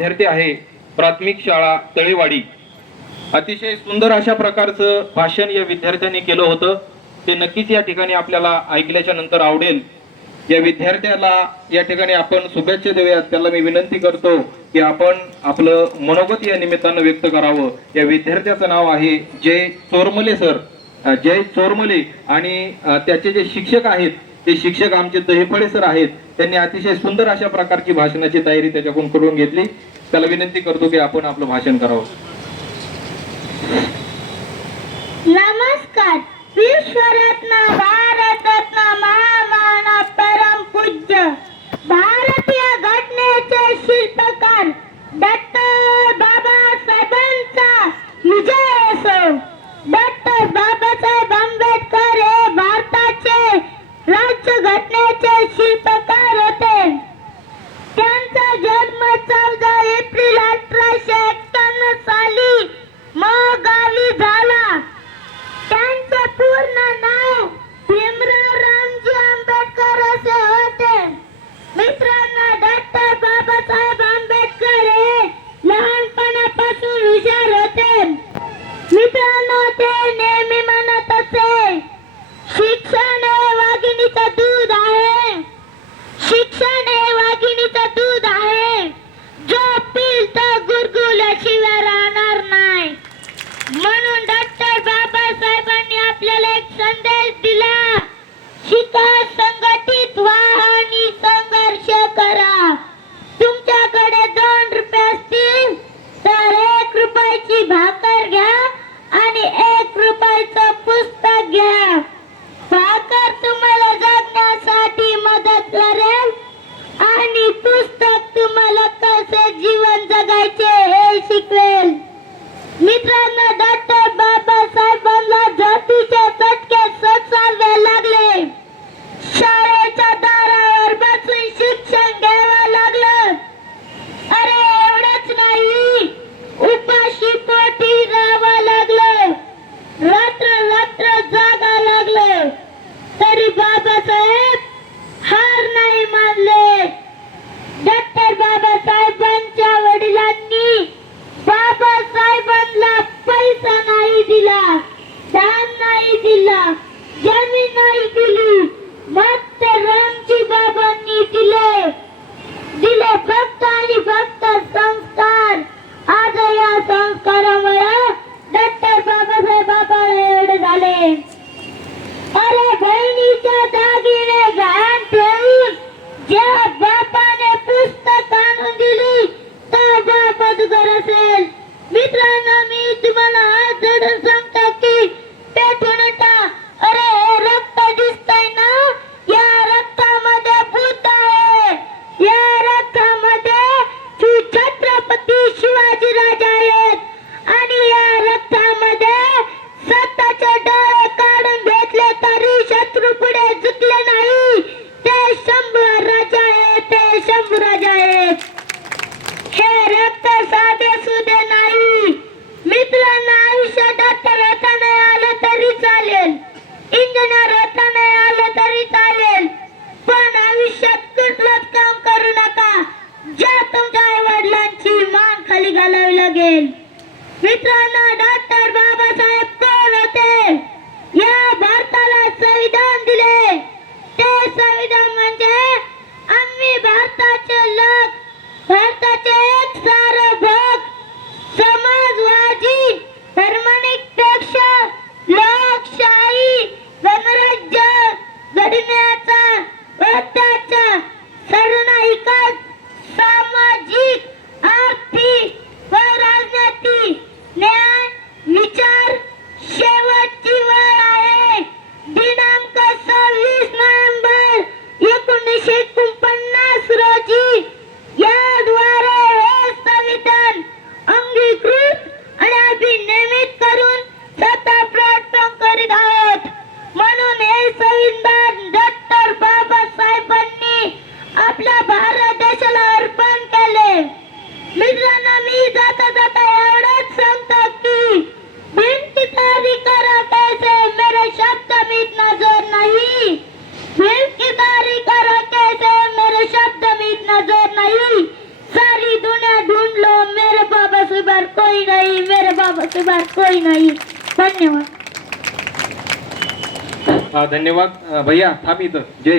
विद्यार्थी आहे प्राथमिक शाळा तळेवाडी. अतिशय सुंदर अशा प्रकारचं भाषण या विद्यार्थ्यांनी केलं होतं. ते नक्कीच या ठिकाणी आपल्याला ऐकल्याच्या नंतर आवडेल. या विद्यार्थ्याला या ठिकाणी आपण शुभेच्छा देऊयात. त्याला मी विनंती करतो की आपण आपलं मनोगत या निमित्तानं व्यक्त करावं. या विद्यार्थ्याचं नाव आहे जय चोरमले सर. जय चोरमले आणि त्याचे जे शिक्षक आहेत ते शिक्षक आमचे दहिफळे सर आहेत. त्यांनी अतिशय सुंदर अशा प्रकारची भाषणाची तयारी त्याच्याकडून करून घेतली. त्याला विनंती करतो की आपण आपलं भाषण करावं. नमस्कार. विश्वरत्न भारतरत्न महामानव परम पूज्य भारतीय घटनेचे शिल्पकार डॉक्टर बाबासाहेबांचा विजय असो. डॉक्टर बाबासाहेब आंबेडकर हे भारताचे राज्यघटनेचे शिल्पकार होते. त्यांचा जन्म 14 एप्रिल 1851 साली गावी झाला. त्यांचे पूर्ण नाव भीमराव रामजी आंबेडकर असे होते. मित्रांनो, डॉक्टर बाबासाहेब आंबेडकर हे लहानपणापासून हुशार होते. मित्रांनो, ते नेहमी म्हणत असे, शिक्षण हे वाघिणीचं दूध आहे. शिक्षण हे वाघिणीचं दूध आहे. जो पिल तो गुरगुरल्याशिवाय राहणार नाही. म्हणून डॉक्टर बाबासाहेबांनी आपल्याला एक संदेश दिला. शिका, संघटित व्हा आणि संघर्ष करा. तुमच्याकडे 2 रुपये असतील तर 1 रुपयाची भाकर घ्या आणि 1 रुपयाचं पुस्तक घ्या. भाकर तुम्हाला जगण्यासाठी मदत करेल आणि पुस्तक तुम्हाला कसे जीवन जगायचे हे शिकवेल. मित्रांनो, डॉक्टर बाबासाहेबांना जातीचे चटके सोसावे लागले. शाळेच्या दारावर बसून शिक्षण घ्यावं लागलं. अरे एवढंच नाही, उपाशी पोटी राहावं लागलं. रात्र रात्र जागा लागलं. तरी बाबासाहेब हार नाही मानले. डॉक्टर बाबासाहेबांच्या वडिलांनी बाबासाहेबांना पैसा नाही दिला, दान नाही दिला, जमीन नाही दिली. मात्र रामजी बाबांनी दिले फक्त आणि फक्त संस्कार. आज या संस्कारामुळे डॉक्टर बाबासाहेब एवढे झाले. अरे बहिणीच्या दागिने गहाण ठेवून ज्या बापाने पुस्तक आणून दिली तो बाप अधूर असेल. मित्रांनो, मी तुम्हाला हात जोडून सांगतो की पेटवून टाका. अरे हे रक्त दिसतंय ना, या रक्तामध्ये भूत आहे. या रक्तामध्ये छत्रपती शिवाजी राजा आहेत आणि या रक्तामध्ये स्वतःचे डोळे काढून घेतले तरी शत्रू पुढे झुकले नाही. ते शंभू राजा आहेत. ते शंभू राजा आहेत. हे रक्त साधे सुधे नाही. मित्रांनो, आयुष्यात डॉक्टर होता नाही आलं तरी चालेल, इंजिनियर होता नाही आलं तरी चालेल, पण आयुष्यात कुठलंच काम करू नका ज्या तुमच्या आई वडिलांची मान खाली घालावी लागेल. मित्रांनो, डॉक्टर बाबासाहेब कोण होते? या भारताला संविधान दिले. ते संविधान म्हणजे आम्ही भारताचे लोक, भारताचे एक सार्वभौम समाजवादी धर्मनिरपेक्ष लोकशाही गणराज्य घडण्याचा अत्याचार सर्वनायिका सामाजिक आर्थिक व राजनैतिक न्याय विचार शेवटची वेळ आहे. दिनांक 26 नोव्हेंबर 1949 रोजी याद्वारे हे संविधान अंगीकृत आणि अभिनियमित करून सत्ता प्रस्थापित करीत आहोत. म्हणून हे संविधान डॉक्टर बाबासाहेबांनी आपल्या भारत देशाला अर्पण केले. मित्रांनो, मी जाता जाता एवढंच सांगतो की भिंत तारी करा कैसे मेरे शब्द मीत नजर नहीं. भिंत तारी करा कैसे मेरे शब्द मीत नजर नहीं. सारी दुनिया ढूंढ कोई नहीं, मेरे बाबा के बाहर कोई नहीं. धन्यवाद. धन्यवाद भैया थांब इथं. जय